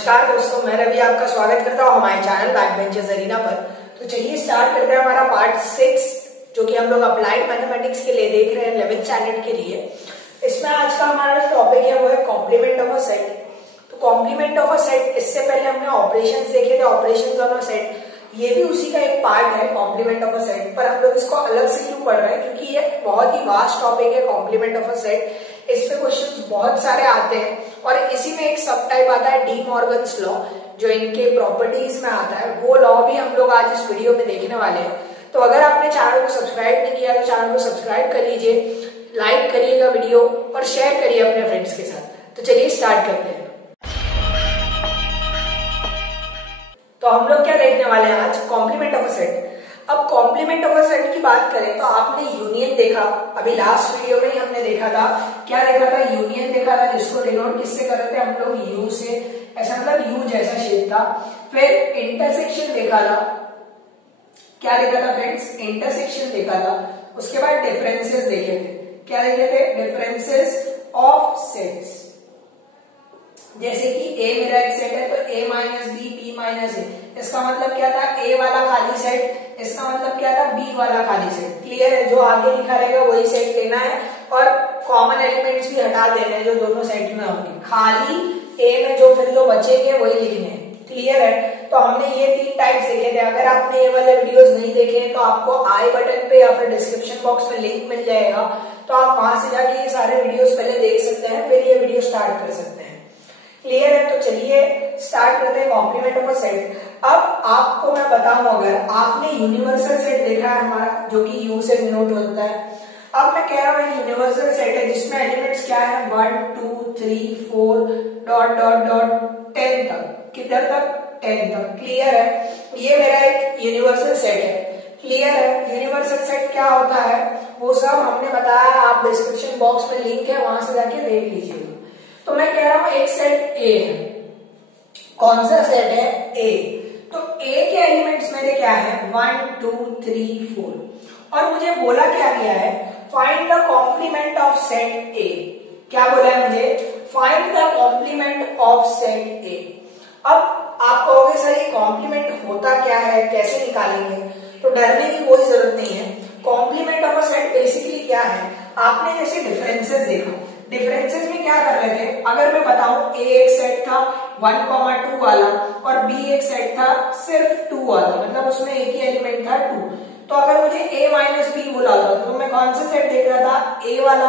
नमस्कार दोस्तों, मैं रवि आपका स्वागत करता हूँ हमारे चैनल बैक बेंचर्स अरीना पर। तो चलिए स्टार्ट करते हैं हमारा पार्ट 6 जो कि हम लोग अप्लाइड मैथमेटिक्स के लिए देख रहे हैं 11th स्टैंडर्ड के लिए। इसमें आज का हमारा जो टॉपिक है वो है कॉम्प्लीमेंट ऑफ अ सेट। तो कॉम्प्लीमेंट ऑफ अ सेट, इससे पहले हमने ऑपरेशंस देखे थे, ऑपरेशंस ऑन अ सेट, ये भी उसी का एक पार्ट है कॉम्प्लीमेंट ऑफ अ सेट। पर हम लोग इसको अलग से क्यों पढ़ रहे हैं, क्योंकि ये बहुत ही वास्ट टॉपिक है कॉम्प्लीमेंट ऑफ अ सेट। इस पे क्वेश्चंस बहुत सारे आते हैं और इसी में एक सब टाइप आता है डी मॉर्गन्स लॉ, जो इनके प्रॉपर्टीज में आता है। वो लॉ भी हम लोग आज इस वीडियो में देखने वाले हैं। तो अगर आपने चैनल को सब्सक्राइब नहीं किया तो चैनल को सब्सक्राइब कर लीजिए, लाइक करिएगा वीडियो और शेयर करिए अपने फ्रेंड्स के साथ। तो चलिए स्टार्ट करते हैं। तो हम लोग क्या देखने वाले हैं आज, कॉम्प्लीमेंट ऑफ अ सेट। अब कॉम्प्लीमेंट ऑफ अ सेट की बात करें तो आपने यूनियन देखा, अभी लास्ट वीडियो में ही हमने देखा था। क्या देखा था? यूनियन देखा था, जिसको डिनोट किससे कर रहे थे हम लोग? यू से। ऐसा मतलब यू जैसा शेप था। फिर इंटरसेक्शन देखा था। क्या देखा था फ्रेंड्स? इंटरसेक्शन देखा था। उसके बाद डिफरेंसेस देखे थे। क्या देखे थे? Differences of sets. जैसे कि ए मेरा एक सेट है तो a minus B, B minus A, इसका मतलब क्या था? a वाला खाली सेट, इसका मतलब क्या था? b वाला खाली सेट। क्लियर है? जो आगे लिखा रहेगा वही सेट लेना है और कॉमन एलिमेंट्स भी हटा देने हैं जो दोनों सेट में होंगे। खाली a में जो फिर जो बचेंगे वही लिखने हैं। क्लियर है? तो हमने ये 3 टाइप्स देखे थे। अगर आपने ये वाले वीडियोस नहीं देखे तो आपको आई बटन पे या फिर डिस्क्रिप्शन बॉक्स में लिंक मिल जाएगा, तो आप वहां से जाके ये सारे वीडियोस पहले देख सकते हैं, फिर ये वीडियो स्टार्ट कर सकते हैं। क्लियर है? तो चलिए स्टार्ट करते हैं कॉम्प्लीमेंट ऑफ अ सेट। अब आपको मैं बताऊं, अगर आपने यूनिवर्सल सेट देखा है हमारा, जो कि यू से डिनोट होता है। अब मैं कह रहा हूं यूनिवर्सल सेट है जिसमें एलिमेंट्स क्या है? 1 2 3 4 डॉट डॉट डॉट 10 तक। किधर तक? 10 तक। क्लियर है? ये मेरा एक यूनिवर्सल सेट है। क्लियर है? यूनिवर्सल सेट क्या होता है वो सब हमने बताया, आप डिस्क्रिप्शन बॉक्स में लिंक है, वहां से जाके देख लीजिएगा। तो मैं कह रहा हूं एक सेट ए है। कौन सा सेट है? ए। तो ए के एलिमेंट्स मेरे क्या है? 1 2 3 4। और मुझे बोला क्या गया है? Find the complement of set A. क्या बोला है मुझे? Find the complement of set A. अब आप कहोगे सर ये कॉम्प्लीमेंट होता क्या है, कैसे निकालेंगे? तो डरने की कोई जरूरत नहीं है। Complement of a set basically क्या है? आपने जैसे डिफरेंसेस देखा, डिफरेंसेस में क्या कर रहे थे? अगर मैं बताऊं ए एक सेट था 1, 2 वाला और बी एक सेट था सिर्फ 2 वाला, मतलब उसमें एक ही एलिमेंट था 2। तो अगर मुझे a माइनस बी बोला था तो मैं कौन सा सेट देख रहा था? a वाला।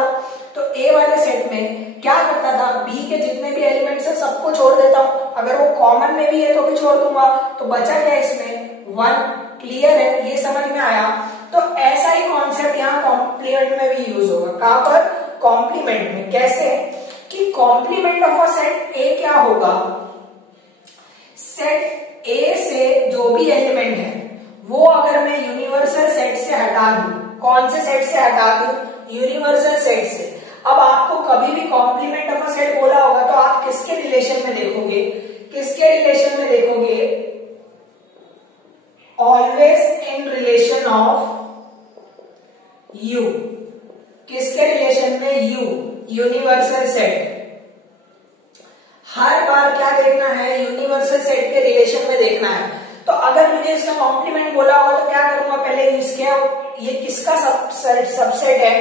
तो a वाले सेट में क्या करता था? b के जितने भी एलिमेंट्स है सबको छोड़ देता हूं। अगर वो कॉमन में भी है तो भी छोड़ दूंगा, तो बचा क्या इसमें? 1। क्लियर है? ये समझ में आया? तो ऐसा ही कॉन्सेप्ट यहाँ कॉम्प्लीमेंट में भी यूज होगा। कहां पर? कॉम्प्लीमेंट में। कैसे? कि complement of a set A क्या होगा? सेट ए से जो भी एलिमेंट है वो अगर मैं यूनिवर्सल सेट से हटा दूं, कौन से सेट से हटा दूं? यूनिवर्सल सेट से। अब आपको कभी भी कॉम्प्लीमेंट ऑफ अ सेट बोला होगा तो आप किसके रिलेशन में देखोगे? किसके रिलेशन में देखोगे? Always in relation of U. किसके रिलेशन में? U, universal set. हर बार क्या देखना है? यूनिवर्सल सेट के रिलेशन में देखना है। तो अगर मुझे इसका कॉम्प्लीमेंट बोला होगा तो क्या करूंगा? पहले इसके ये किसका सबसेट है?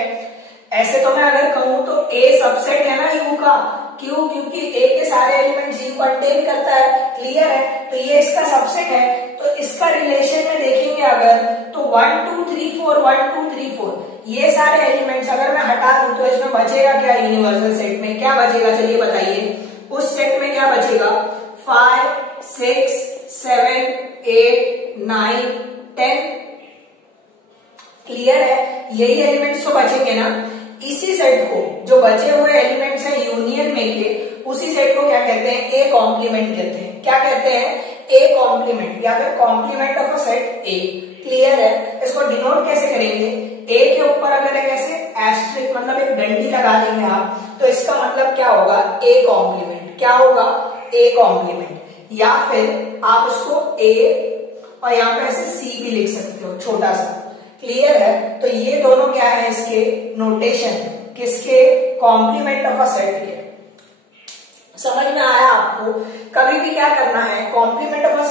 ऐसे तो मैं अगर कहूं तो ए सबसेट है ना यू का। क्यों? क्योंकि ए के सारे एलिमेंट्स यू कंटेन करता है। क्लियर है? तो ये इसका सबसेट है। तो इसका रिलेशन में देखेंगे अगर तो 1 2 3 4 1 2 3 4 ये सारे एलिमेंट्स अगर मैं हटा दूं तो इसमें बचेगा क्या? यूनिवर्सल सेट में क्या बचेगा? चलिए बताइए। उस सेट में क्या बचेगा? 5 6 7 8 9 10। क्लियर है? यही एलिमेंट्स तो बचेंगे ना। इसी सेट को, जो बचे हुए एलिमेंट्स हैं यूनियन में के, उसी सेट को क्या कहते हैं? ए कॉम्प्लीमेंट कहते हैं। क्या कहते हैं? ए कॉम्प्लीमेंट या फिर complement of a set A. Clear है? इसको डिनोट कैसे करेंगे? ए के ऊपर अगर एक ऐसे एस्ट्रिक मतलब एक डंडी लगा देंगे आप, तो इसका मतलब क्या होगा? A complement. क्या होगा? A complement. या फिर आप उसको ए और यहाँ पे ऐसे सी भी लिख सकते हो, छोटा सा। क्लियर है? तो ये दोनों क्या है? इसके नोटेशन किसके? कॉम्प्लीमेंट ऑफ अ सेट के। समझ में आया आपको? कभी भी क्या करना है, कॉम्प्लीमेंट ऑफ अ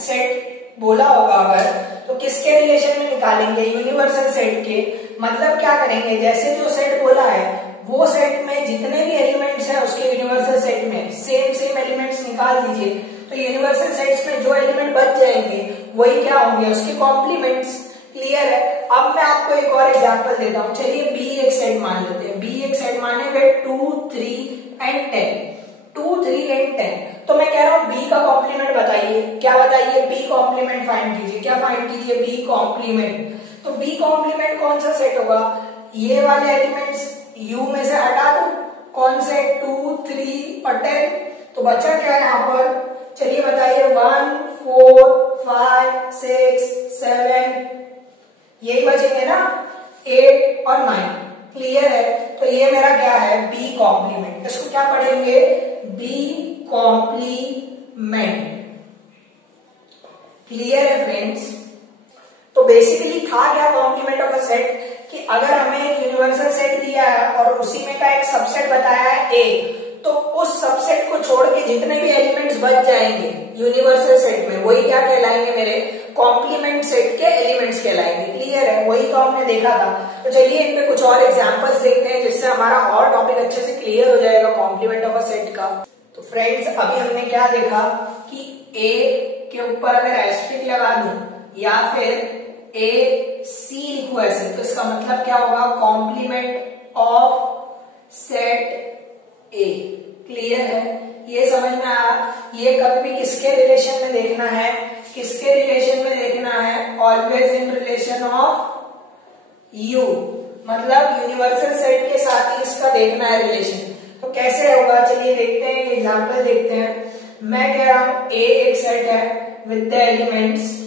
सेट बोला होगा अगर, तो किसके रिलेशन में निकालेंगे? यूनिवर्सल सेट के। मतलब क्या करेंगे, जैसे जो सेट बोला है वो सेट में जितने भी एलिमेंट्स हैं उसके यूनिवर्सल सेट में सेम एलिमेंट्स निकाल दीजिए, तो यूनिवर्सल सेट्स में जो एलिमेंट बच जाएंगे वही क्या होंगे, उसके कॉम्प्लीमेंट्स। क्लियर है? अब मैं आपको एक और एग्जांपल देता हूं। चलिए बी एक सेट मान लेते हैं। बी एक सेट माने हुए 2, 3 एंड 10। 2, 3 एंड 10। तो मैं कह रहा हूं बी का कॉम्प्लीमेंट बताइए। क्या बताइए? बी कॉम्प्लीमेंट फाइंड कीजिए। क्या फाइंड कीजिए? B complement. तो बी कॉम्प्लीमेंट कौन सा सेट होगा? ये वाले एलिमेंट्स यू में से हटा दो। कौन से? 2, 3 और 10। तो बचा क्या है यहाँ पर? चलिए बताइए। 1, 4, 5, 6, 7 यही बचेंगे ना, 8 और 9। क्लियर है? तो ये मेरा क्या है? B complement. इसको क्या पढ़ेंगे? B complement. क्लियर है फ्रेंड्स? तो बेसिकली था क्या कॉम्प्लीमेंट ऑफ अ सेट, कि अगर हमें एक यूनिवर्सल सेट दिया है और उसी में का एक सबसेट बताया है ए, तो उस सबसेट को छोड़ के जितने भी एलिमेंट्स बच जाएंगे यूनिवर्सल सेट में वही क्या कहलाएंगे? मेरे कॉम्प्लीमेंट सेट के एलिमेंट्स कहलाएंगे। क्लियर है? वही तो हमने देखा था। तो चलिए इन पे कुछ और एग्जांपल्स देखते हैं जिससे हमारा और टॉपिक अच्छे से क्लियर हो जाएगा कॉम्प्लीमेंट ऑफ अ सेट का। तो फ्रेंड्स अभी हमने क्या देखा कि ए के ऊपर अगर एस्टेरिक लगा दूं या फिर ए सी लिखूं ऐसे, तो इसका मतलब क्या होगा? Complement of set A. Clear है? ये समझ में आया? ये कभी भी किसके रिलेशन में देखना है? किसके रिलेशन में देखना है? Always in relation of you, मतलब यूनिवर्सल सेट के साथ ही इसका देखना है रिलेशन। तो कैसे होगा? चलिए देखते हैं, एग्जांपल देखते हैं। मैं कह रहा हूं ए एक सेट है with the elements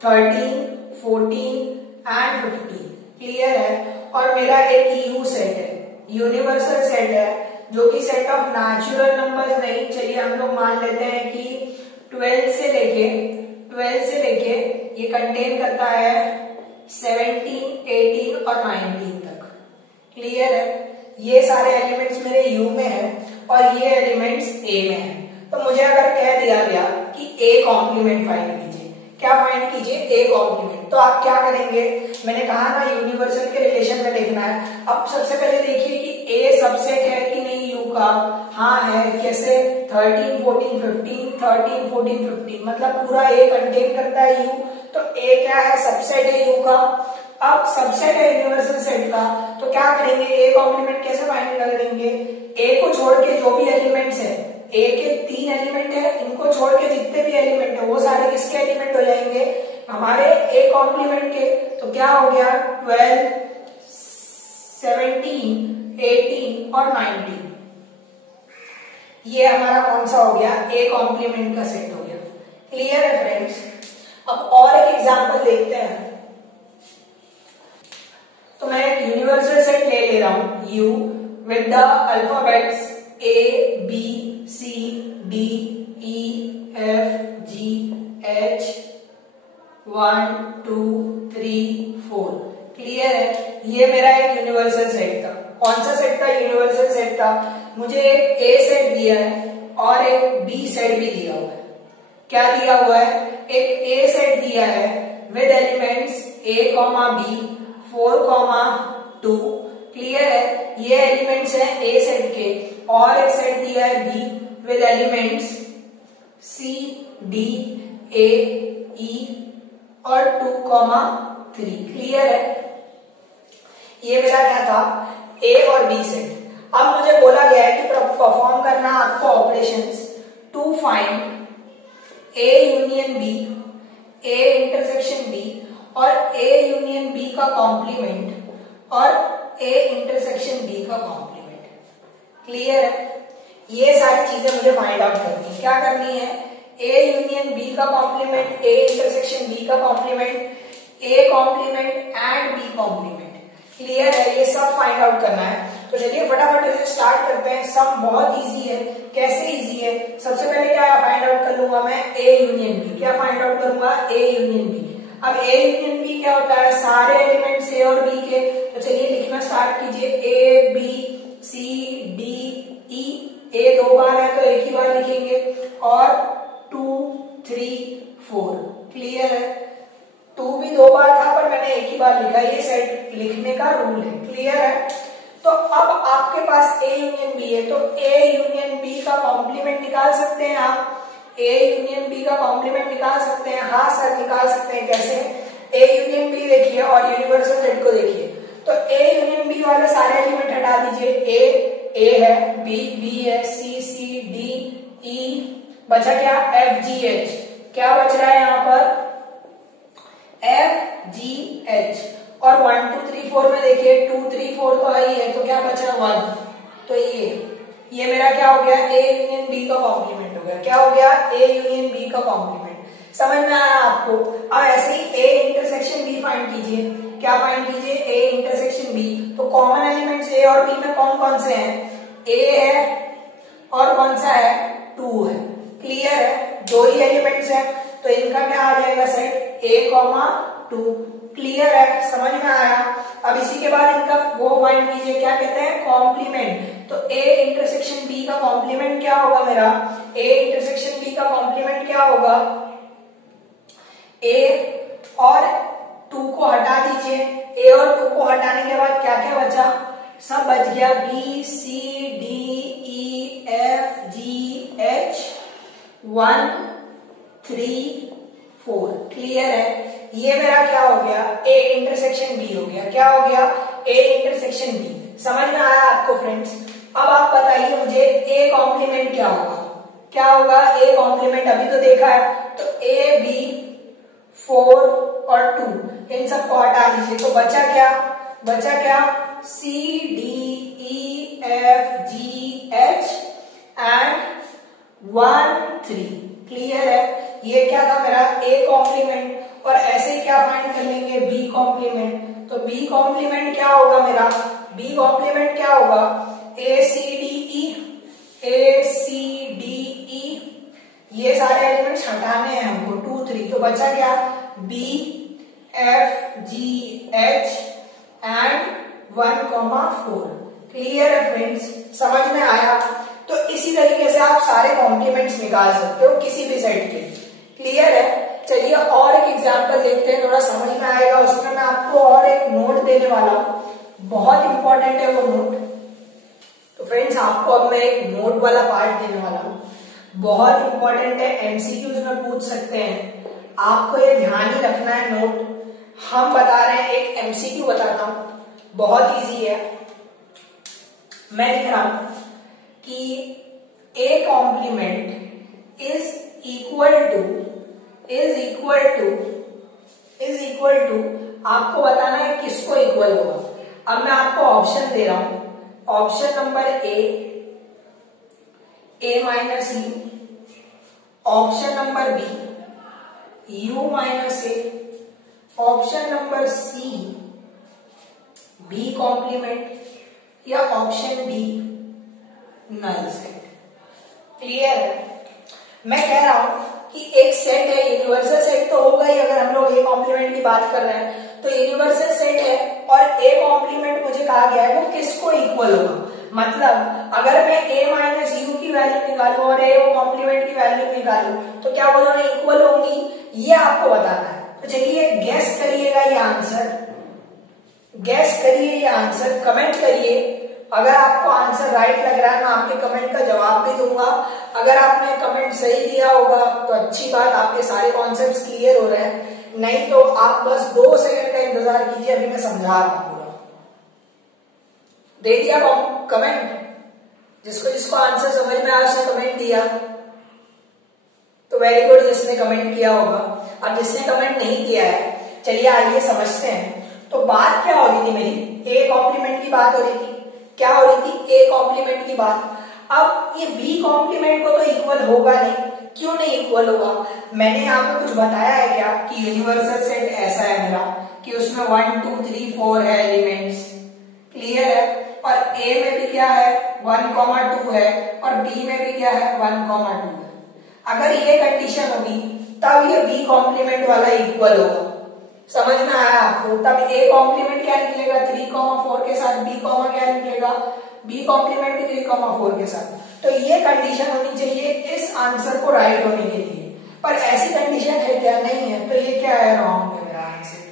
13, 14 and 15। Clear है? और मेरा एक यू सेट है, यूनिवर्सल सेट है, जो कि सेट ऑफ नेचुरल नंबर्स नहीं। चलिए हम लोग मान लेते हैं कि 12 से लेके ये कंटेन करता है 17, 18 और 19 तक। क्लियर है? ये सारे एलिमेंट्स मेरे यू में है और ये एलिमेंट्स ए में है। तो मुझे अगर कह दिया गया कि ए कॉम्प्लीमेंट फाइंड कीजिए, क्या फाइंड कीजिए? A complement. तो आप क्या करेंगे? मैंने कहा ना यूनिवर्सल के रिलेशन में देखना है। अब सबसे पहले देखिए कि ए सबसेट है कि नहीं यू का। हाँ है। कैसे? 13, 14, 15, 13, 14, 15, मतलब पूरा ए कंटेन करता है यू। तो ए क्या है? सबसेट है यू का। अब सबसेट है यूनिवर्सल सेट का, तो क्या करेंगे? ए कॉम्प्लीमेंट कैसे फाइंड करेंगे? ए को छोड़ के जो भी एलिमेंट्स है, ए के 3 एलिमेंट है, इनको छोड़ के जितने भी एलिमेंट है वो सारे किसके एलिमेंट हो जाएंगे? हमारे ए कॉम्प्लीमेंट के। तो क्या हो गया? 12, 17, 18 और 19। ये हमारा कौन सा हो गया? ए कॉम्प्लीमेंट का सेट हो गया। क्लियर है फ्रेंड्स? अब और एक एग्जांपल देखते हैं। तो मैं एक यूनिवर्सल सेट ले रहा हूं you with the alphabets A, B, C, D, E, F, G, H, 1, 2, 3, 4। Clear है? ये मेरा एक यूनिवर्सल सेट था। कौन सा सेट था? यूनिवर्सल सेट था। मुझे एक ए सेट दिया है और एक बी सेट भी दिया हुआ है। क्या दिया हुआ है? एक ए सेट दिया है with elements A, B, 4, 2। Clear है? ये एलिमेंट्स हैं ए सेट के। और एक सेट दिया है B with elements C, D, A, E और 2, 3। क्लियर है? ये मेरा क्या था? ए और बी सेट। अब मुझे बोला गया है कि परफॉर्म करना आपको operations to find A union B, A intersection B और ए यूनियन बी का कॉम्प्लीमेंट और ए इंटरसेक्शन बी का कॉम्प्लीमेंट। क्लियर है? ये सारी चीजें मुझे फाइंड आउट करनी है। क्या करनी है? ए यूनियन बी का कॉम्प्लीमेंट, ए इंटरसेक्शन बी का complement, A complement and B complement. Clear है? ये सब फाइंड आउट करना है। तो चलिए फटाफट इसे स्टार्ट करते हैं। सब बहुत इजी है। कैसे इजी है? सबसे पहले क्या फाइंड आउट कर लूंगा मैं? A union B. क्या फाइंड आउट करूंगा? A union B. अब ए यूनियन बी क्या होता है? सारे एलिमेंट्स ए और बी के। तो चलिए लिखना स्टार्ट कीजिए। ए, बी, सी डी ई, ए 2 बार है तो एक ही बार लिखेंगे, और 2 3 4। क्लियर है? 2 भी 2 बार था पर मैंने एक ही बार लिखा, ये सेट लिखने का रूल है। क्लियर है? तो अब आपके पास ए यूनियन बी है, तो ए यूनियन बी का कॉम्प्लीमेंट निकाल सकते हैं आप। ए यूनियन बी का कॉम्प्लीमेंट निकाल सकते हैं। हाँ सर निकाल सकते हैं। कैसे? ए यूनियन बी देखिए और यूनिवर्सल सेट को देखिए, तो ए यूनियन बी वाले सारे एलिमेंट हटा दीजिए। ए है, बी है, सी डी ई, बचा क्या? F G H. क्या बच रहा है यहाँ पर? F G H. और 1 2 3 4 में देखिए 2 3 4 तो आई है, तो क्या बचा? 1। तो ये मेरा क्या हो गया? ए यूनियन बी का कॉम्प्लीमेंट हो गया। क्या हो गया? ए यूनियन बी का कॉम्प्लीमेंट। समझ में आया आपको? अब ऐसे ही ए इंटरसेक्शन बी फाइंड कीजिए। क्या फाइंड कीजिए? A intersection B. तो कॉमन एलिमेंट्स ए और बी में कौन कौन से हैं? ए है और कौन सा है? 2 है। क्लियर है? 2 ही एलिमेंट्स हैं, तो इनका क्या आ जाएगा? सेट ए कॉमा 2। क्लियर है? समझ में आया? अब इसी के बाद इनका वो फाइंड कीजिए, क्या कहते हैं? कॉम्प्लीमेंट। तो ए इंटरसेक्शन बी का कॉम्प्लीमेंट क्या होगा मेरा? ए इंटरसेक्शन बी का कॉम्प्लीमेंट क्या होगा? ए और 2 को हटा दीजिए। ए और 2 को हटाने के बाद क्या क्या बचा? सब बच गया B C D E F G H 1 3 4। Clear है? ये मेरा क्या हो गया? ए इंटरसेक्शन बी हो गया। क्या हो गया? A intersection B. समझ में आया आपको फ्रेंड्स? अब आप बताइए मुझे ए कॉम्प्लीमेंट क्या होगा? क्या होगा ए कॉम्प्लीमेंट? अभी तो देखा है, तो ए बी 4 और 2 इन सब को हटा दीजिए, तो बचा क्या? बचा क्या? C D E F G H and 1 3। Clear है? ये क्या था मेरा? A complement. और ऐसे क्या फाइंड कर लेंगे? B complement. तो बी कॉम्प्लीमेंट क्या होगा मेरा? बी कॉम्प्लीमेंट क्या होगा? ए सी डी ई, ए सी डी ई, ये सारे एलिमेंट्स हटाने हैं हमको 2 3, तो बचा क्या? B F G H and 1 4। Clear है फ्रेंड्स? समझ में आया? तो इसी तरीके से आप सारे कॉम्प्लीमेंट्स निकाल सकते हो किसी भी सेट के। क्लियर है? चलिए और एक एग्जांपल देखते हैं, थोड़ा समझ में आएगा। उसमें मैं आपको और एक नोट देने वाला हूं, बहुत इंपॉर्टेंट है वो नोट। तो फ्रेंड्स आपको अब मैं एक नोट वाला पार्ट देने वाला हूं, बहुत इंपॉर्टेंट है, एमसीक्यूज में पूछ सकते हैं। आपको ये ध्यान ही रखना है नोट। हम बता रहे हैं, एक एमसीक्यू बताता हूं, बहुत इजी है। मैं लिख रहा हूं कि A complement is equal to आपको बताना है किसको इक्वल होगा। अब मैं आपको ऑप्शन दे रहा हूं। Option number A minus U, option number B U minus A, option number C B complement, या option D null set. Clear है? मैं कह रहा हूं कि एक सेट है, यूनिवर्सल सेट तो होगा ही। अगर हम लोग ए कॉम्प्लीमेंट की बात कर रहे हैं तो यूनिवर्सल सेट है, और ए कॉम्प्लीमेंट मुझे कहा गया है वो किसको इक्वल होगा। मतलब अगर मैं ए माइनस यू की वैल्यू निकालूं और ए कॉम्प्लीमेंट की वैल्यू निकालूं, तो क्या वो दोनों इक्वल होंगी, ये आपको बताना है। तो चलिए गैस करिएगा ये आंसर, गैस करिए ये आंसर, कमेंट करिए। अगर आपको आंसर राइट लग रहा है मैं आपके कमेंट का जवाब भी दूंगा। अगर आपने कमेंट सही दिया होगा तो अच्छी बात, आपके सारे कॉन्सेप्ट्स क्लियर हो रहे हैं। नहीं तो आप बस 2 सेकंड का इंतजार कीजिए, अभी मैं समझा रहा हूं पूरा। दे दिया कमेंट? जिसको जिसको आंसर समझ में आया उसने कमेंट दिया, तो वेरी गुड जिसने कमेंट किया होगा। अब जिसने कमेंट नहीं किया है, चलिए आइए समझते हैं। तो बात क्या हो रही थी मेरी? ए कॉम्प्लीमेंट की बात हो रही थी। क्या हो रही थी? ए कॉम्प्लीमेंट की बात। अब ये बी कॉम्प्लीमेंट को तो इक्वल होगा नहीं। क्यों नहीं इक्वल होगा? मैंने यहाँ पे कुछ बताया है क्या कि यूनिवर्सल सेट ऐसा है मेरा कि उसमें 1 2 3 4 है एलिमेंट्स। क्लियर है? और ए में भी क्या है? 1 2 है, और बी में भी क्या है? 1 2 है। अगर ये कंडीशन होगी तब ये बी कॉम्प्लीमेंट वाला इक्वल होगा। समझ में आया आपको? तब ए कॉम्प्लीमेंट क्या निकलेगा 3,4 के साथ, बी कॉमा क्या निकलेगा बी कॉम्प्लीमेंट भी 3,4 के साथ। तो ये कंडीशन होनी चाहिए इस आंसर को राइट होने के लिए, पर ऐसी कंडीशन है क्या? नहीं है। तो ये क्या है? रॉन्ग है मेरा आंसर।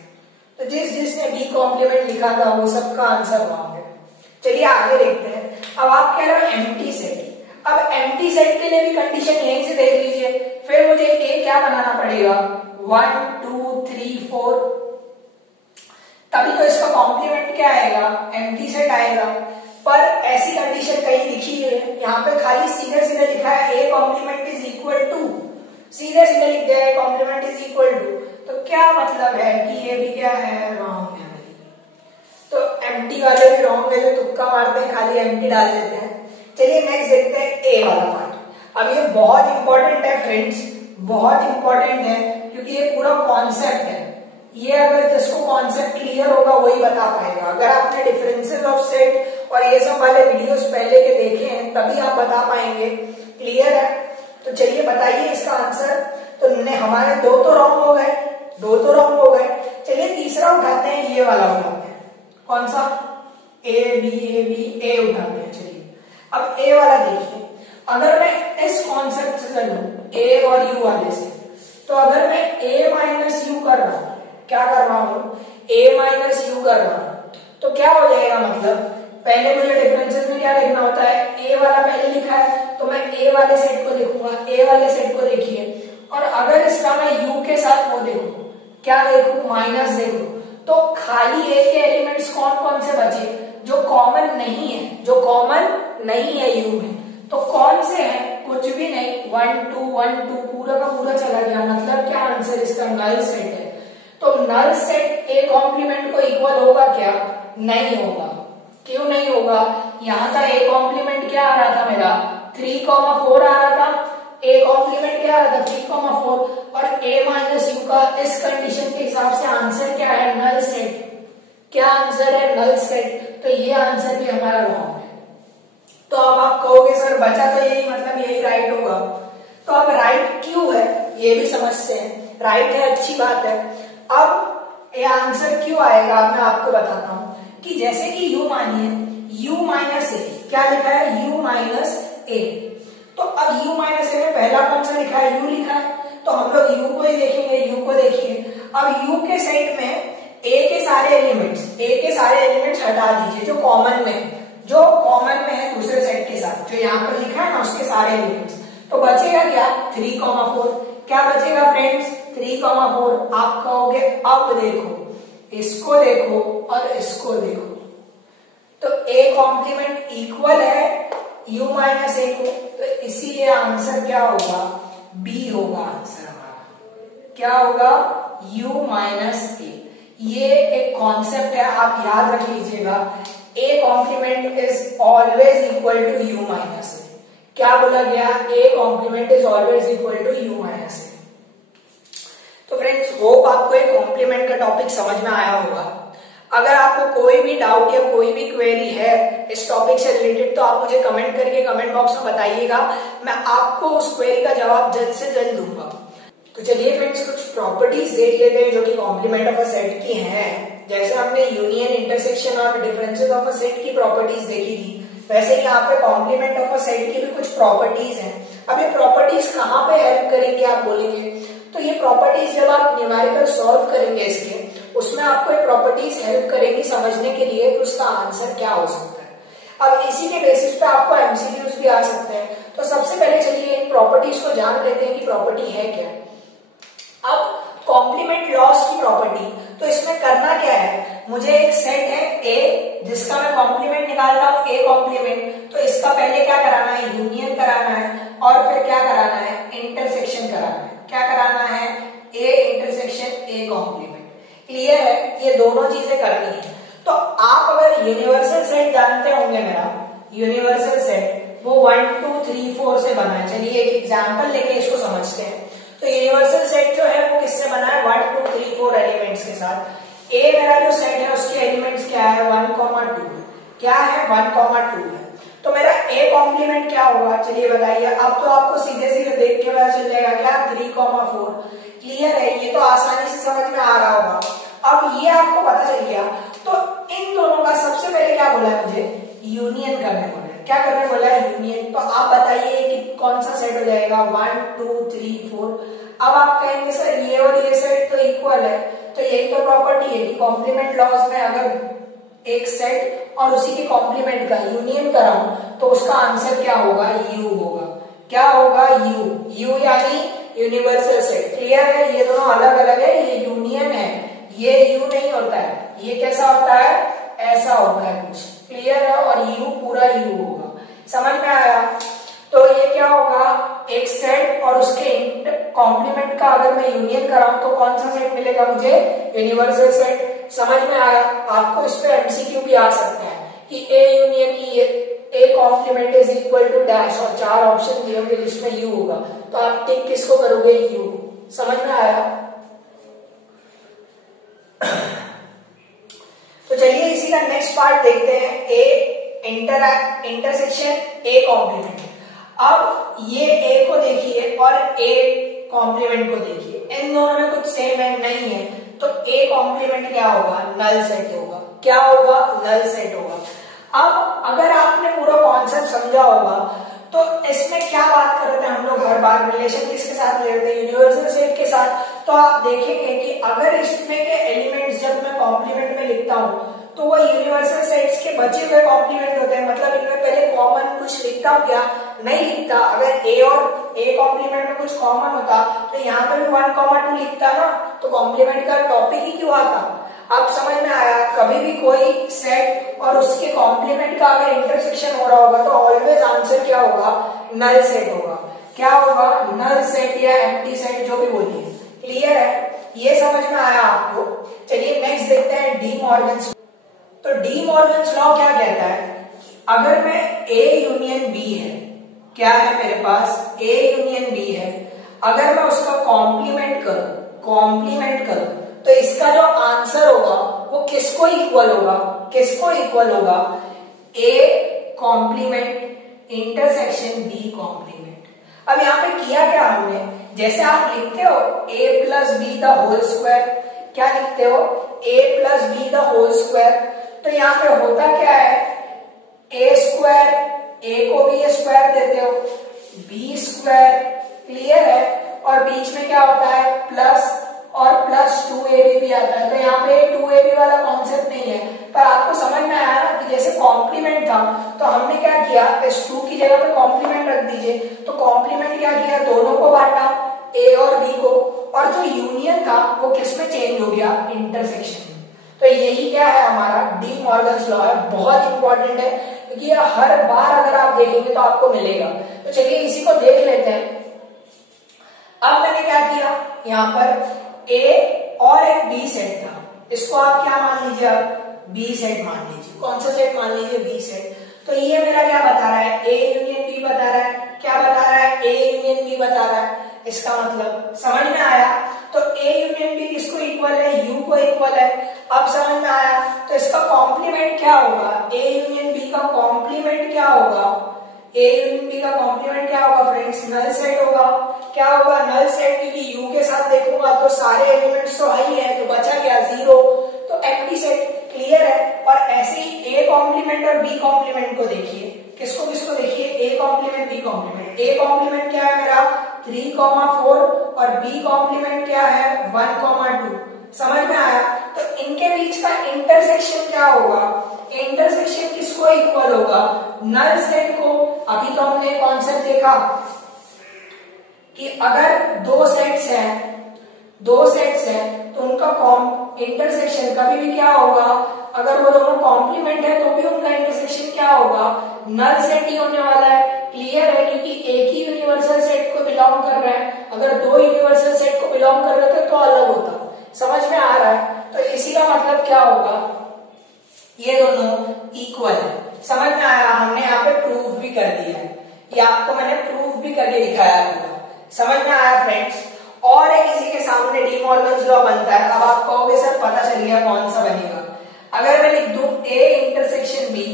तो जिसने बी कॉम्प्लीमेंट लिखा था वो सबका आंसर रॉन्ग है। चलिए आगे देखते हैं। अब आप कह रहे हो एम्प्टी सेट। अब एम्प्टी सेट के लिए भी कंडीशन यहीं से देख लीजिए। फिर मुझे ए क्या बनाना पड़ेगा 1 2 3 4, तभी तो इसका कॉम्प्लीमेंट क्या आएगा एम्प्टी सेट आएगा। पर ऐसी कंडीशन कहीं लिखी है? यहाँ पे खाली सीधे सीधे लिखा है A complement is equal to, सीधे सीधे लिख दिया है कॉम्प्लीमेंट इज इक्वल टू। तो क्या मतलब है कि ये भी क्या है? रॉन्ग है। तो एम्प्टी वाले भी रॉन्ग है, जो तुक्का मारते हैं खाली एम्प्टी डाल देते हैं। चलिए नेक्स्ट देखते हैं ए वाला पार्ट। अब ये बहुत इंपॉर्टेंट है फ्रेंड्स, बहुत इंपॉर्टेंट है, क्योंकि ये पूरा कॉन्सेप्ट है। ये अगर जिसको कॉन्सेप्ट क्लियर होगा वही बता पाएगा। अगर आपने डिफरेंसेस ऑफ सेट और ये सब वाले वीडियोस पहले के देखे हैं तभी आप बता पाएंगे। क्लियर है? तो चलिए बताइए इसका आंसर। तो हमारे दो तो रॉन्ग हो गए, दो तो रॉन्ग हो गए। चलिए तीसरा उठाते हैं, ये वाला उठाते हैं। कौन सा? ए बी ए उठाते हैं। चलिए अब ए वाला देखिए। अगर मैं इस कॉन्सेप्ट से चलूं ए और यू वाले से, तो अगर मैं ए माइनस यू कर रहा हूं, क्या कर रहा हूं ए माइनस यू कर रहा हूं, तो क्या हो जाएगा? मतलब पहले मुझे डिफरेंसेस में क्या देखना होता है, ए वाला पहले लिखा है तो मैं ए वाले सेट को देखूंगा। ए वाले सेट को देखिए, और अगर इसका मैं यू के साथ वो देखूं, क्या देखूं? माइनस देखूं, तो खाली ए के एलिमेंट्स कौन कौन से बचे जो कॉमन नहीं है, जो कॉमन नहीं है यू में? तो कौन से हैं? कुछ भी नहीं। 1 2 1 2 पूरा का पूरा चला गया। मतलब क्या आंसर इसका? नल सेट है। तो नल सेट ए कॉम्प्लीमेंट को इक्वल होगा क्या? नहीं होगा। क्यों नहीं होगा? यहां था ए कॉम्प्लीमेंट क्या आ रहा था मेरा 3,4 आ रहा था। ए कॉम्प्लीमेंट क्या आ रहा था 3,4, और ए माइनस यू का इस कंडीशन के हिसाब से आंसर क्या है? Null set. क्या आंसर है? Null set. तो ये आंसर भी हमारा रॉन्ग है। तो अब आप कहोगे सर बचा तो यही, मतलब यही राइट होगा। तो अब राइट क्यों है ये भी समझते हैं। राइट है, अच्छी बात है। अब ये आंसर क्यों आएगा मैं आपको बताता हूं। कि जैसे कि u मानिए u माइनस ए, क्या लिखा है? u minus A. तो अब u माइनस ए में पहला कौन सा लिखा है? u लिखा है। तो हम लोग u को ही देखेंगे। u को देखिए। अब u के सेट में a के सारे एलिमेंट्स हटा दीजिए जो कॉमन में है, जो कॉमन में है दूसरे सेट के साथ, जो यहाँ पर लिखा है ना उसके सारे एलिमेंट्स। तो बचेगा क्या? 3,4। क्या बचेगा फ्रेंड्स? 3,4। आप कहोगे अब देखो, इसको देखो और इसको देखो, तो a कॉम्प्लीमेंट इक्वल है u माइनस ए को। तो इसीलिए आंसर क्या होगा? b होगा आंसर हमारा। क्या होगा? u minus A. ये एक कॉन्सेप्ट है, आप याद रख लीजिएगा। a complement is always equal to u minus A. क्या बोला गया? a complement is always equal to u minus A. तो फ्रेंड्स होप आपको एक कॉम्प्लीमेंट का टॉपिक समझ में आया होगा। अगर आपको कोई भी डाउट या कोई भी क्वेरी है इस टॉपिक से रिलेटेड, तो आप मुझे कमेंट करके कमेंट बॉक्स में बताइएगा। मैं आपको उस क्वेरी का जवाब जल्द से जल्द दूंगा। तो चलिए फ्रेंड्स कुछ प्रॉपर्टीज देख लेते हैं जो कि कॉम्प्लीमेंट ऑफ अ सेट की हैं। जैसे हमने यूनियन, इंटरसेक्शन और डिफरेंसेस ऑफ अ सेट की प्रॉपर्टीज देखी थी, वैसे ही यहाँ पे कॉम्प्लीमेंट ऑफ अ सेट की भी कुछ प्रॉपर्टीज हैं। अब ये प्रॉपर्टीज कहाँ पे हेल्प करेंगे आप बोलेंगे? तो ये प्रॉपर्टीज जब आप न्यूमेरिकल सॉल्व करेंगे इसके, उसमें आपको ये प्रॉपर्टीज हेल्प करेंगी समझने के लिए कि उसका आंसर क्या हो सकता है। अब इसी के बेसिस पे आपको एमसीक्यूज भी आ सकते हैं। तो सबसे पहले चलिए इन प्रॉपर्टीज को जान लेते हैं कि प्रॉपर्टी है क्या। अब कॉम्प्लीमेंट लॉस की प्रॉपर्टी, तो इसमें करना क्या है? मुझे एक सेट है A जिसका मैं कॉम्प्लीमेंट निकालता हूं A कॉम्प्लीमेंट, तो इसका पहले क्या कराना है? यूनियन कराना है, और फिर क्या कराना है? इंटरसेक्शन कराना है। क्या कराना है? A intersection A complement. Clear है? ये दोनों चीजें करनी है। तो आप अगर यूनिवर्सल सेट जानते होंगे, मेरा यूनिवर्सल सेट वो 1 2 3 4 से बना है। चलिए एक एग्जांपल लेके इसको समझते हैं। तो यूनिवर्सल सेट जो है वो किससे बना है? 1 2 3 4 एलिमेंट्स के साथ। ए मेरा जो सेट है उसके एलिमेंट्स क्या है? 1, 2 है। क्या है? 1, 2 है। तो मेरा ए कॉम्प्लीमेंट क्या होगा? चलिए बताइए। अब तो आपको सीधे सीधे देख के पता चल जाएगा क्या? 3, 4। क्लियर है, ये तो आसानी से समझ में आ रहा होगा। अब ये आपको पता चल गया, तो इन दोनों का सबसे पहले क्या बोला है मुझे, यूनियन करने बोला है। क्या करने बोला है, यूनियन। तो आप बताइए कि कौन सा सेट हो जाएगा, 1 2 3 4। अब आप कहेंगे सर ये और ये सेट तो इक्वल है, तो यही तो प्रॉपर्टी है कि कॉम्प्लीमेंट लॉज में अगर एक सेट और उसी के कॉम्प्लीमेंट का यूनियन कराऊं तो उसका आंसर क्या होगा, यू होगा। क्या होगा, यू। यू यानी यूनिवर्सल सेट। क्लियर है, ये दोनों अलग अलग है, ये यूनियन है, ये यू नहीं होता है। ये कैसा होता है, ऐसा होता है कुछ। क्लियर है, और यू पूरा यू होगा। समझ में आया। तो ये क्या होगा, एक सेट और उसके कॉम्प्लीमेंट का अगर मैं यूनियन कराऊं तो कौन सा सेट मिलेगा मुझे, यूनिवर्सल सेट। समझ में आया। आपको इस पे एमसीक्यू भी आ सकते हैं कि ए यूनियन की A complement is equal to dash, और 4 ऑप्शन दिए होंगे जिसमें यू होगा, तो आप टिक किसको करोगे, यू। समझ में आया। तो चलिए इसी का नेक्स्ट पार्ट देखते हैं, ए इंटरसेक्शन ए कॉम्प्लीमेंट। अब ये ए को देखिए और ए कॉम्प्लीमेंट को देखिए, इन दोनों में कुछ सेम है नहीं है, तो ए कॉम्प्लीमेंट क्या होगा, नल सेट होगा। क्या होगा, नल सेट होगा। अब अगर आपने पूरा कॉन्सेप्ट समझा होगा तो इसमें क्या बात कर रहे थे हम लोग, हर बार रिलेशन किसके साथ ले रहे थे, यूनिवर्सल सेट के साथ। तो आप देखेंगे कि अगर इसमें के एलिमेंट्स जब मैं कॉम्प्लीमेंट में लिखता हूं तो वो यूनिवर्सल सेट्स के बचे हुए कॉम्प्लीमेंट होते हैं। मतलब इनमें पहले कॉमन कुछ लिखता हूं क्या, नहीं लिखता। अगर ए और ए कॉम्प्लीमेंट में कुछ कॉमन होता तो यहाँ पे भी 1, 2 लिखता ना, तो कॉम्प्लीमेंट का टॉपिक ही क्यों आता। आप समझ में आया। कभी भी कोई सेट और उसके कॉम्प्लीमेंट का अगर इंटरसेक्शन हो रहा होगा तो ऑलवेज आंसर क्या होगा, नल सेट होगा। क्या होगा, नल सेट या एम्प्टी सेट, जो भी बोलिए। क्लियर है, ये समझ में आया आपको। चलिए नेक्स्ट देखते हैं डी मॉर्गन्स। तो डी मॉर्गन्स लॉ क्या कहता है, अगर मैं ए यूनियन बी है, क्या है मेरे पास, ए यूनियन बी है, अगर मैं उसका कॉम्प्लीमेंट करूं तो इसका जो आंसर होगा वो किसको इक्वल होगा, किसको इक्वल होगा, A complement intersection B complement. अब यहाँ पे किया क्या हमने, जैसे आप लिखते हो a plus B the whole square, क्या लिखते हो, a plus B the whole square. तो यहाँ पे होता क्या है, a स्क्वायर, a को भी ये स्क्वायर देते हो, b स्क्वायर। क्लियर है, और बीच में क्या होता है, प्लस और प्लस 2ab भी आता है। तो यहाँ पे 2ab वाला कॉन्सेप्ट नहीं है, पर आपको समझ में आया ना कि जैसे कॉम्प्लीमेंट था तो हमने क्या किया, इस 2 की जगह पे कॉम्प्लीमेंट रख दीजिए। तो कॉम्प्लीमेंट क्या किया, दोनों को बांटा, ए और बी को, और जो यूनियन था वो किस में चेंज हो गया, इंटरसेक्शन में। तो यही क्या है, हमारा डी मॉर्गन्स लॉ है। बहुत इंपॉर्टेंट है क्योंकि ये हर बार अगर आप देखेंगे तो आपको मिलेगा। तो चलिए इसी को देख लेते हैं। अब मैंने क्या किया, यहाँ पर ए और एक बी सेट था, इसको आप क्या मान लीजिए, आप बी सेट मान लीजिए। कौन सा सेट मान लीजिए, बी सेट। तो ये मेरा क्या बता रहा है, ए यूनियन बी बता रहा है। क्या बता रहा है, ए यूनियन बी बता रहा है। इसका मतलब समझ में आया। तो ए यूनियन बी किसको इक्वल है, यू को इक्वल है। अब समझ में आया। तो इसका कॉम्प्लीमेंट क्या होगा, ए यूनियन बी का कॉम्प्लीमेंट क्या होगा, ए यूनियन बी का कॉम्प्लीमेंट क्या होगा फ्रेंड्स, नल सेट होगा। क्या होगा, नल सेट, क्योंकि यू के साथ देखूंगा तो सारे एलिमेंट्स तो हाई है, तो बचा क्या, 0, तो एम्प्टी सेट। क्लियर है। और ऐसे ही ए कॉम्प्लीमेंट और बी कॉम्प्लीमेंट को देखिए, किसको किसको देखिए, A complement B complement. A complement क्या है मेरा, 3,4, और बी कॉम्प्लीमेंट क्या है, 1,2। समझ में आया। तो इनके बीच का इंटरसेक्शन क्या होगा, इंटरसेक्शन किसको इक्वल होगा, नल सेट को। अभी तो हमने कॉन्सेप्ट देखा कि अगर दो सेट्स हैं तो उनका इंटरसेक्शन कभी भी क्या होगा, अगर वो दोनों कॉम्प्लीमेंट है तो भी उनका इंटरसेक्शन क्या होगा, नल सेट ही होने वाला है। क्लियर है, क्योंकि एक ही यूनिवर्सल सेट को बिलोंग कर रहा है। अगर 2 यूनिवर्सल सेट को बिलोंग कर रहे थे तो अलग होता। समझ में आ रहा है। तो इसी का मतलब क्या होगा, ये दोनों इक्वल है। समझ में आया। हमने यहाँ पे प्रूफ भी कर दिया है, ये आपको मैंने प्रूफ भी करके दिखाया है। समझ में आया फ्रेंड्स। और एक इसी के सामने डी मॉर्गन्स लॉ बनता है। अब आप कहोगे सर पता चल गया कौन सा बनेगा। अगर मैं लिख दूं ए इंटरसेक्शन बी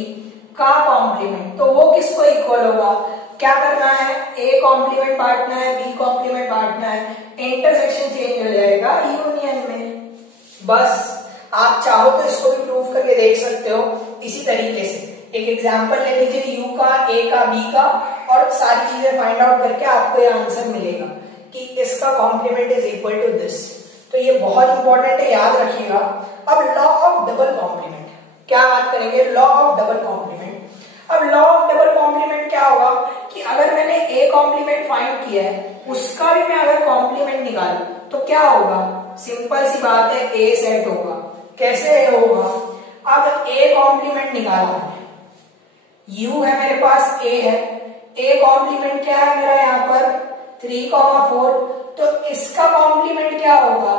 का कॉम्प्लीमेंट, तो वो किसको इक्वल होगा, क्या करना है, ए कॉम्प्लीमेंट बांटना है, बी कॉम्प्लीमेंट बांटना है, इंटरसेक्शन चेंज हो जाएगा यूनियन में। बस आप चाहो तो इसको भी प्रूव करके देख सकते हो इसी तरीके से। एक एग्जांपल ले लीजिए, यू का, ए का, बी का, और सारी चीजें फाइंड आउट करके आपको ये आंसर मिलेगा कि इसका complement is equal to this. तो ये बहुत इंपॉर्टेंट है, याद रखिएगा। अब लॉ ऑफ डबल कॉम्प्लीमेंट, क्या बात करेंगे, लॉ ऑफ डबल कॉम्प्लीमेंट। अब लॉ ऑफ डबल कॉम्प्लीमेंट क्या होगा कि अगर मैंने ए कॉम्प्लीमेंट फाइंड किया है, उसका भी मैं अगर कॉम्प्लीमेंट निकालूं तो क्या होगा, सिंपल सी बात है, ए सेट होगा। कैसे होगा, अब ए कॉम्प्लीमेंट निकाला है, u है मेरे पास, a है, a कॉम्प्लीमेंट क्या है मेरा यहाँ पर 3,4, तो इसका कॉम्प्लीमेंट क्या होगा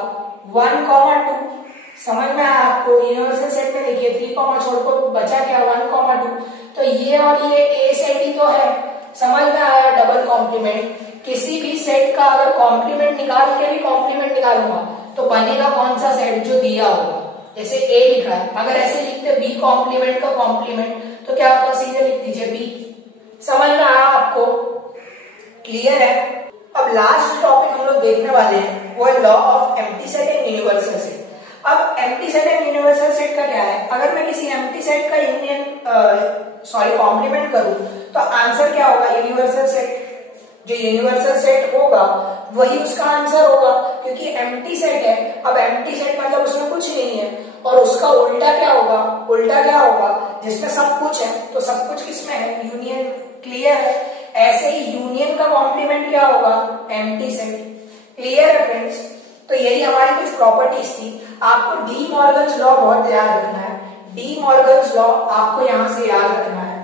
1,2। समझ में आया आपको, यूनिवर्सल सेट में देखिए 3, छोड़ को बचा क्या 1,2, तो ये और ये a सेट ही तो है। समझ में आया, डबल कॉम्प्लीमेंट, किसी भी सेट का अगर कॉम्प्लीमेंट निकाल के भी कॉम्प्लीमेंट निकालूंगा तो बनेगा कौन सा सेट, जो दिया होगा। जैसे a लिखा है, अगर ऐसे लिखते b कॉम्प्लीमेंट का कॉम्प्लीमेंट तो क्या होगा, सीधे लिख दीजिए b। समझ में आया आपको, क्लियर है। अब लास्ट टॉपिक हम लोग देखने वाले हैं वो है law of empty set and universal set. अब empty set and universal set का क्या है, अगर मैं किसी एम्प्टी सेट का यूनियन कॉम्प्लीमेंट करूं तो आंसर क्या होगा, यूनिवर्सल सेट। जो यूनिवर्सल सेट होगा वही उसका आंसर होगा, क्योंकि एम्प्टी सेट है। अब एम्प्टी सेट मतलब उसमें कुछ नहीं है, और उसका उल्टा क्या होगा, उल्टा क्या होगा, जिसमें सब कुछ है तो सब कुछ किसमें है, यूनियन। क्लियर है। ऐसे ही यूनियन का कॉम्प्लीमेंट क्या होगा, एम्प्टी सेट। क्लियर है फ्रेंड्स। तो यही हमारी कुछ प्रॉपर्टीज थी। आपको डी मॉर्गन्स लॉ बहुत याद रखना है, डी मॉर्गन्स लॉ आपको यहां से याद रखना है।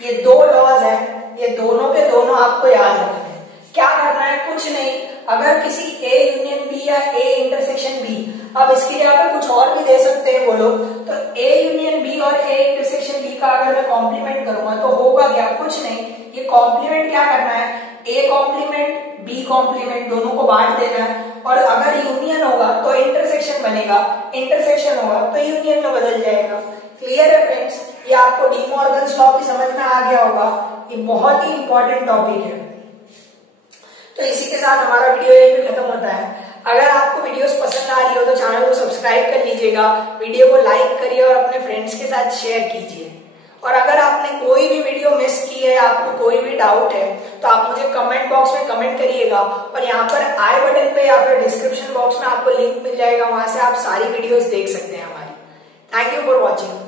ये दो लॉज है, ये दोनों के दोनों आपको याद रखना है। क्या करना है, कुछ नहीं, अगर किसी ए यूनियन बी या ए इंटरसेक्शन बी, अब इसके लिए आप कुछ और भी दे सकते हैं वो लोग, तो ए यूनियन बी और ए इंटरसेक्शन बी का अगर मैं कॉम्प्लीमेंट करूंगा तो होगा क्या, कुछ नहीं, ये कॉम्प्लीमेंट क्या करना है, ए कॉम्प्लीमेंट बी कॉम्प्लीमेंट दोनों को बांट देना है, और अगर यूनियन होगा तो इंटरसेक्शन बनेगा, इंटरसेक्शन होगा तो यूनियन में बदल जाएगा। क्लियर है फ्रेंड्स। ये आपको डी मॉर्गन्स लॉ भी समझ में आ गया होगा, ये बहुत ही इंपॉर्टेंट टॉपिक है। तो इसी के साथ हमारा वीडियो यहीं पे खत्म होता है। अगर आपको वीडियोस पसंद आ रही हो तो चैनल को सब्सक्राइब कर लीजिएगा, वीडियो को लाइक करिए और अपने फ्रेंड्स के साथ शेयर कीजिए। और अगर आपने कोई भी वीडियो मिस की है, आपको कोई भी डाउट है, तो आप मुझे कमेंट बॉक्स में कमेंट करिएगा, और यहाँ पर आई बटन पे या फिर डिस्क्रिप्शन बॉक्स में आपको लिंक मिल जाएगा, वहां से आप सारी वीडियोस देख सकते हैं हमारी। Thank you for watching.